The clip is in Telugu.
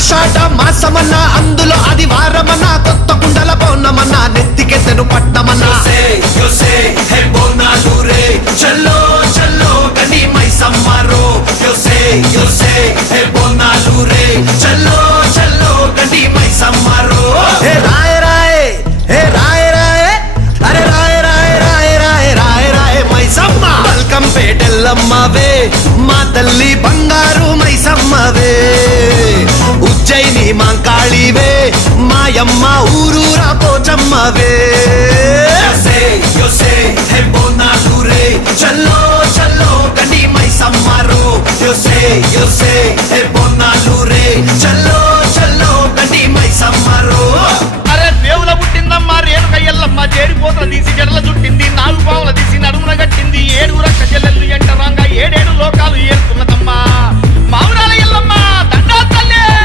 ఆషాఢ మాసమన్న అందులో ఆదివారమన్న కొత్త కుండల పౌర్ణమన్న నెత్తికెత్తెను పట్టమన్న చల్లో చల్లో గని మైసమ్మరో యోసే హే బోనాలు రే చల్లో చల్లో గని మైసమ్మరో హే రాయ రాయ హే రాయ రాయ అరే రాయ రాయ రాయ రాయ రాయ రాయ మైసమ్మ బల్కం పేటెల్లమ్మవే మా తల్లి బంగారు మైసమ్మవే ఉజ్జయిని మాంకాళివే మాయమ్మ ఊరూరా పోచమ్మవే యోసే హే బోనాలు రే చల్లో చల్లో గని మైసమ్మరో యోసే హే బోనాలు రే చల్లో